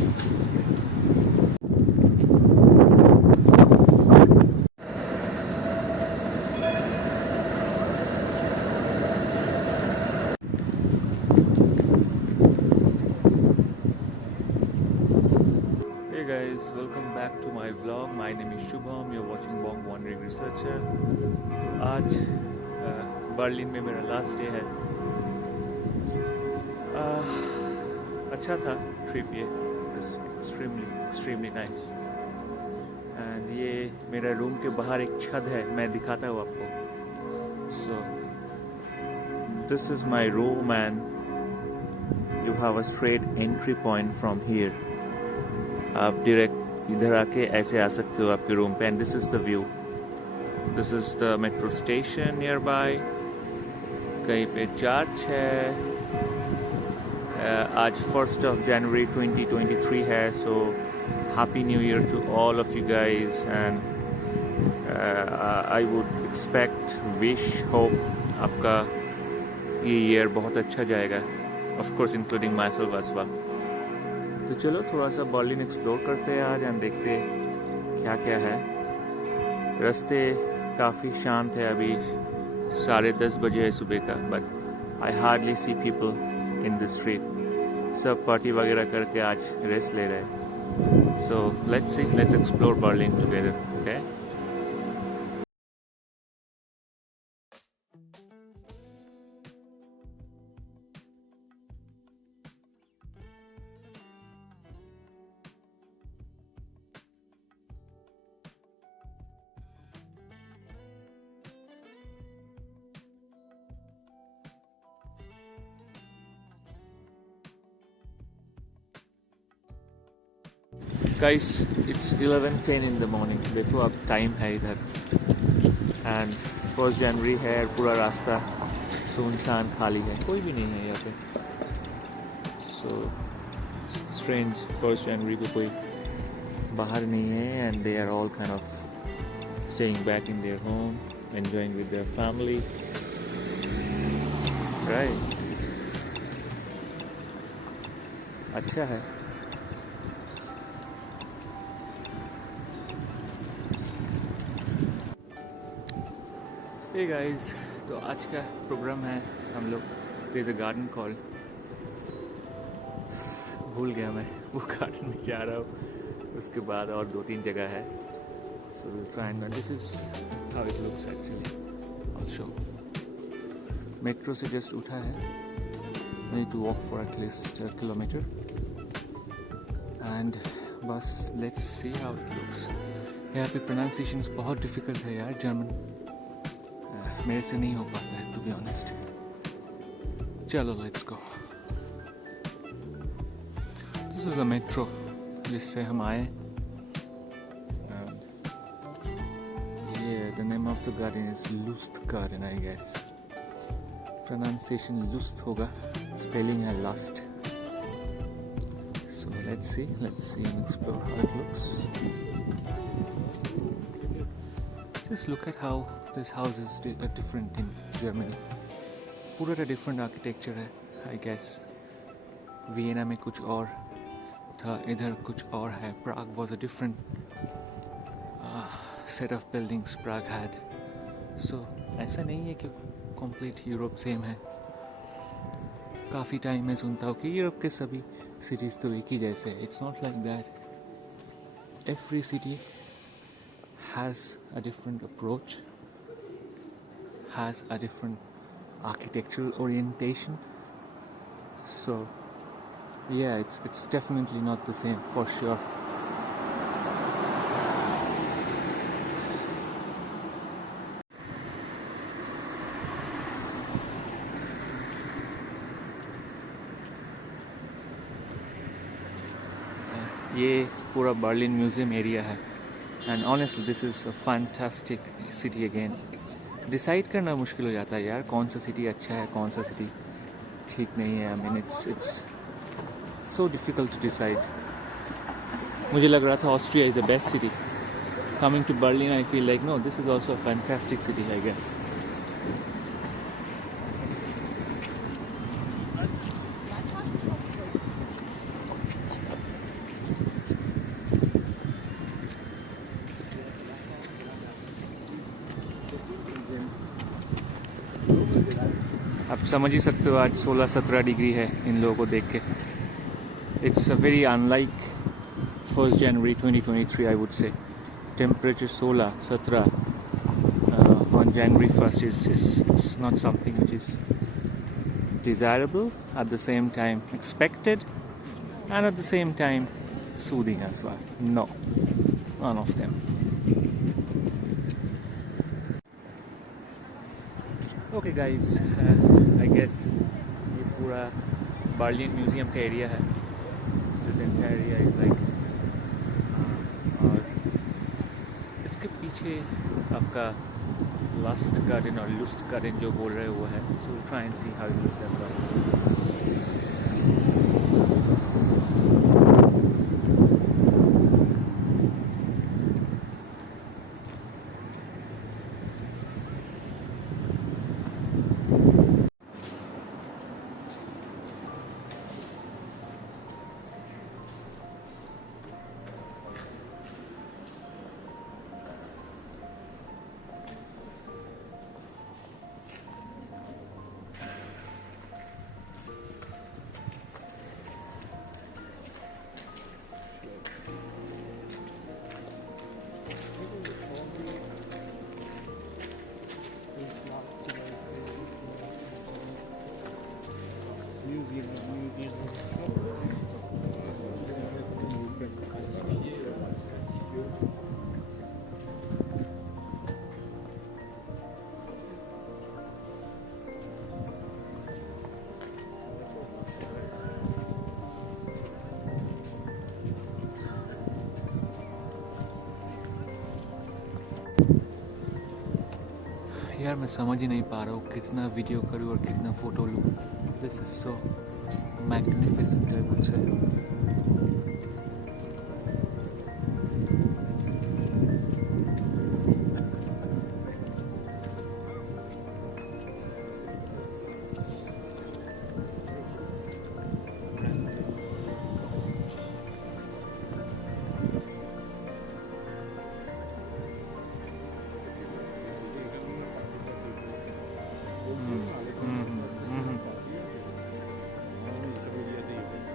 Hey guys, welcome back to my vlog. My name is Shubham. You're watching Bong Wandering Researcher. आज Berlin में मेरा last day है. अच्छा था trip ये. extremely nice. And ये मेरा रूम के बाहर एक छत है. मैं दिखाता हूँ आपको. So this is my room and you have a straight entry point from here. आप डायरेक्ट इधर आके ऐसे आ सकते हो आपके रूम पे. And this is the view. This is the metro station near by. कहीं पे चर्च है. आज 1st of January 2023 है. So happy new year to all of you guys. And I would expect wish hope आपका ये year बहुत अच्छा जाएगा. Of course including myself as well. तो चलो थोड़ा सा बर्लिन एक्सप्लोर करते हैं आज. एंड देखते हैं क्या क्या है. रास्ते काफ़ी शांत है. अभी 10:30 बजे है सुबह का. But I hardly see people in the street. सब पार्टी वगैरह करके आज रेस्ट ले रहे हैं. So let's explore Berlin together. Okay. Guys, it's 11:10 in the morning. देखो अब टाइम है इधर. एंड 1st January है. पूरा रास्ता सुनसान खाली है. कोई भी नहीं है यहाँ पे. So strange. 1st January को कोई बाहर नहीं है. And they are all kind of staying back in their home, enjoying with their family. Right. अच्छा है. हे गाइस, तो आज का प्रोग्राम है हम लोग. There is a garden call. भूल गया मैं वो गार्डन में जा रहा हूँ. उसके बाद और 2-3 जगह है. So will try and this is how it looks actually. I show. Metro से जस्ट उठा है. Need to walk for at least 1 kilometre. And बस let's see how it looks. यहाँ पे प्रोनाउंसिएशंस बहुत डिफिकल्ट है यार. जर्मन मेरे से नहीं हो पाता है टू बी ऑनेस्ट. चलो let's go. This is the metro जिससे हम आए. ये the name of the garden is Lust garden I guess. Pronunciation Lust होगा. स्पेलिंग है last. So let's see and explore how it looks. Just look at how this house is different in Germany. पूरा different architecture है, I guess. Vienna में कुछ और था, इधर कुछ और है. Prague was a different set of buildings Prague had. So ऐसा नहीं है कि complete Europe same है. काफ़ी टाइम में सुनता हूँ कि यूरोप के सभी cities तो एक ही जैसे. It's not like that. Every city has a different approach, has a different architectural orientation. So yeah, it's definitely not the same for sure. ये पूरा बर्लिन म्यूजियम एरिया है. And honestly this is a fantastic city again. Decide करना मुश्किल हो जाता है यार कौन सा सिटी अच्छा है कौन सा सिटी ठीक नहीं है. I mean it's so difficult to decide. मुझे लग रहा था Austria is the best city. Coming to Berlin I feel like no this is also a fantastic city I guess. समझ ही सकते हो आज 16-17 डिग्री है इन लोगों को देख के. It's a very unlike 1st January 2023, I would say. Temperature 16-17 on January 1st it's not something which is desirable, at the same time expected, and at the same time soothing as well. No, none of them. Okay guys, I guess ये पूरा Berling museum का area है. This entire area is like और इसके पीछे आपका lust garden और lust garden जो बोल रहे वो है. So we'll try and see how it looks as well. यार मैं समझ ही नहीं पा रहा हूँ कितना वीडियो करूँ और कितना फ़ोटो लूँ. This is so magnificent I would say.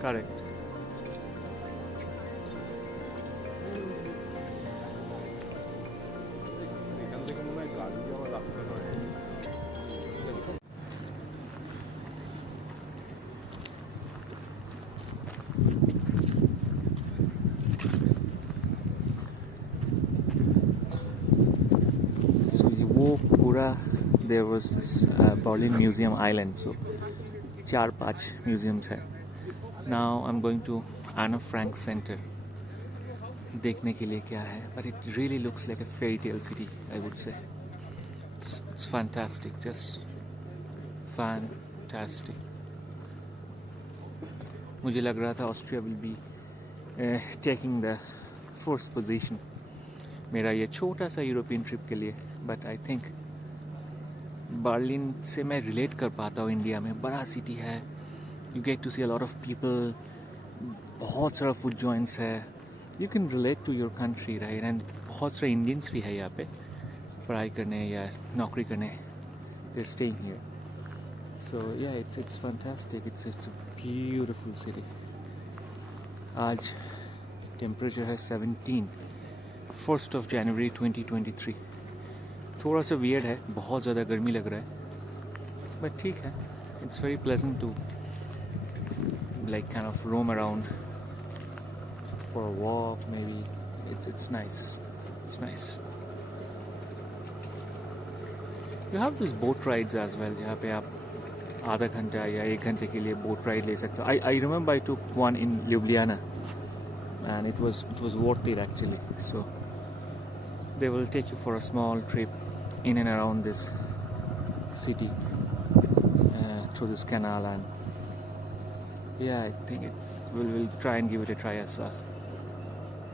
Correct. So ये वो पूरा there was this Berlin Museum Island. So 4-5 museums है. Now I'm going to Anna Frank Center. देखने के लिए क्या है, but it really looks like a fairy tale city, I would say. It's fantastic, just fantastic. मुझे लग रहा था Austria will be taking the first position मेरा ये छोटा सा यूरोपियन ट्रिप के लिए, but I think बर्लिन से मैं रिलेट कर पाता हूँ. इंडिया में बड़ा सिटी है, you get to see a lot of people, बहुत सारा फूड जॉइंट्स है, you can relate to your country, right? And बहुत सारे इंडियंस भी है यहाँ पे पढ़ाई करने या नौकरी करने. they're staying here. So yeah, it's fantastic. It's a beautiful city. आज टेम्परेचर है 17, 1st of January 2023. थोड़ा सा वियर्ड है, बहुत ज़्यादा गर्मी लग रहा है, बट ठीक है. It's very pleasant to like kind of roam around for a walk maybe. It's nice. It's nice. You have these boat rides as well. यहाँ पे आप आधा घंटा या 1 घंटे के लिए बोट राइड ले सकते हो. I remember I took one in Ljubljana and it was worth it actually. So they will take you for a small trip in and around this city through this canal, and yeah, I think we'll try and give it a try as well.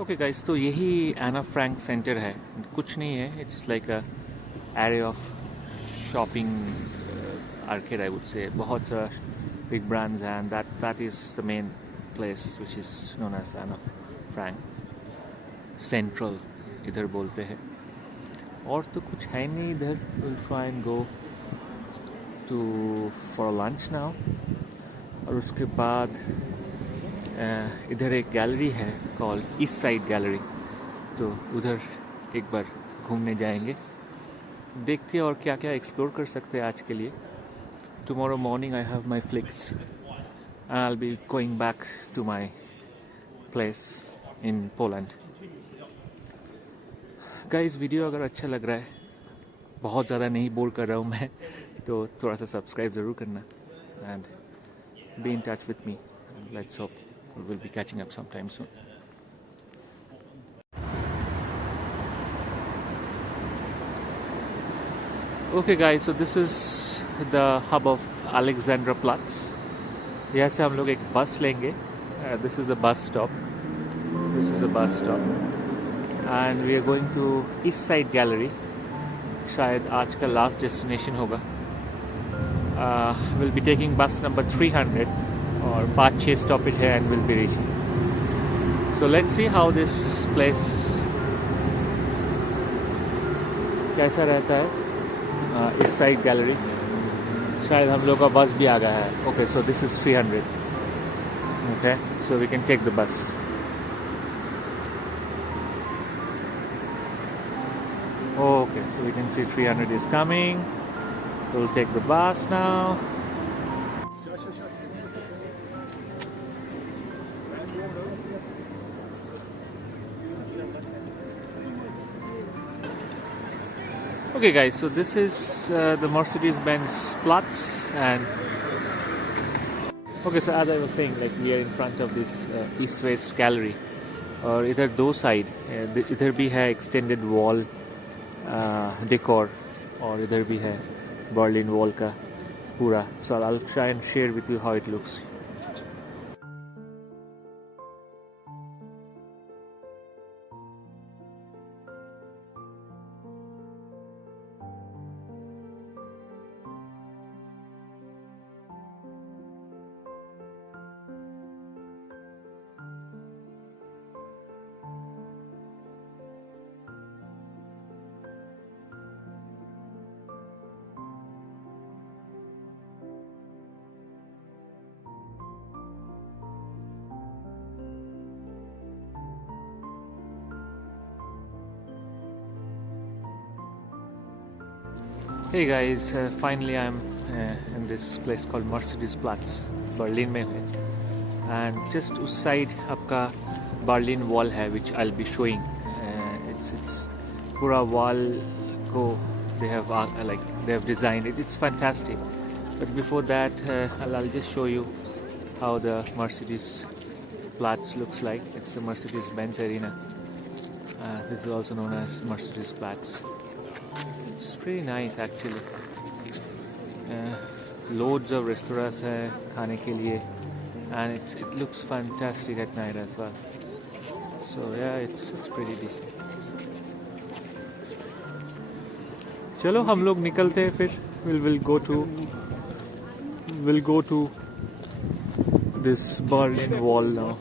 Okay guys, तो यही एना Frank centre है. कुछ नहीं है, it's like a array of shopping arcade, I would say. बहुत सारा big brands, and that is the main place which is known as Anna Frank Central इधर बोलते हैं. और तो कुछ है नहीं इधर. We'll try and go to for lunch now. और उसके बाद इधर एक गैलरी है कॉल्ड ईस्ट साइड गैलरी, तो उधर एक बार घूमने जाएंगे, देखते हैं और क्या क्या एक्सप्लोर कर सकते हैं आज के लिए. Tomorrow morning I have my flights and I will be going back to my place in Poland. Guys, video अगर अच्छा लग रहा है, बहुत ज़्यादा नहीं बोर कर रहा हूँ मैं, तो थोड़ा सा सब्सक्राइब ज़रूर करना and be in touch with me. Let's hope we'll be catching up sometime soon. Okay guys, so this is the hub of Alexanderplatz. यहाँ से हम लोग एक बस लेंगे. This is a bus stop. This is a bus stop. And we are going to East Side Gallery. शायद आज का last destination होगा. We'll be taking bus number 300 और 5-6 stoppage है and we'll be reaching. So let's see how this place कैसा रहता है. इस साइड गैलरी शायद हम लोग का बस भी आ गया है. Okay, so this is 300. Okay, so we can take the bus. Okay, so we can see 300 is coming. We'll take the bus now. Okay guys, so this is the Mercedes-Benz Platz, and okay, so as I was saying, like we are in front of this East-West gallery, और इधर दो side, इधर भी है extended wall decor और इधर भी है Berling wall का पूरा. So I'll try and share with you how it looks. Hey guys, finally I'm in this place called Mercedes-Platz, Berlin में है, and just उस side आपका Berlin wall है, which I'll be showing. It's पूरा wall को they have designed it. It's fantastic. But before that, I'll just show you how the Mercedes-Platz looks like. It's the Mercedes-Benz arena. This is also known as Mercedes-Platz. It's pretty nice actually. Loads of restaurants hai khane ke liye, and it looks fantastic at night as well. So yeah, it's pretty decent. चलो हम लोग निकलते हैं फिर. We'll go to this Berlin wall now.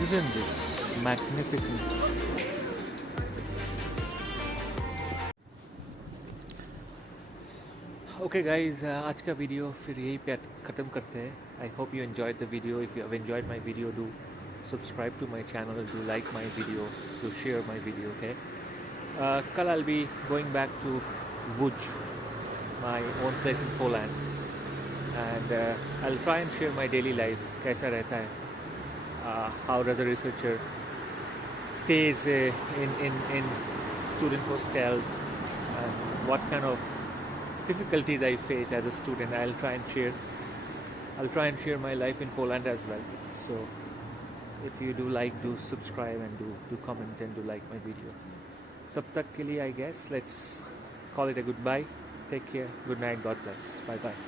Isn't this magnificent? Okay guys, आज का video फिर यहीं पे ख़त्म करते हैं. I hope you enjoyed the video. If you have enjoyed my video, do subscribe to my channel, do like my video, do share my video. Okay. Kal I'll be going back to Łódź, my own place in Poland, and I'll try and share my daily life. कैसा रहता है? How does a researcher stays in student hostels, and what kind of difficulties I face as a student. I'll try and share my life in Poland as well. So if you do like, do subscribe and do comment and do like my video. Tab tak ke liye, I guess let's call it a goodbye. Take care. Good night. God bless. Bye bye.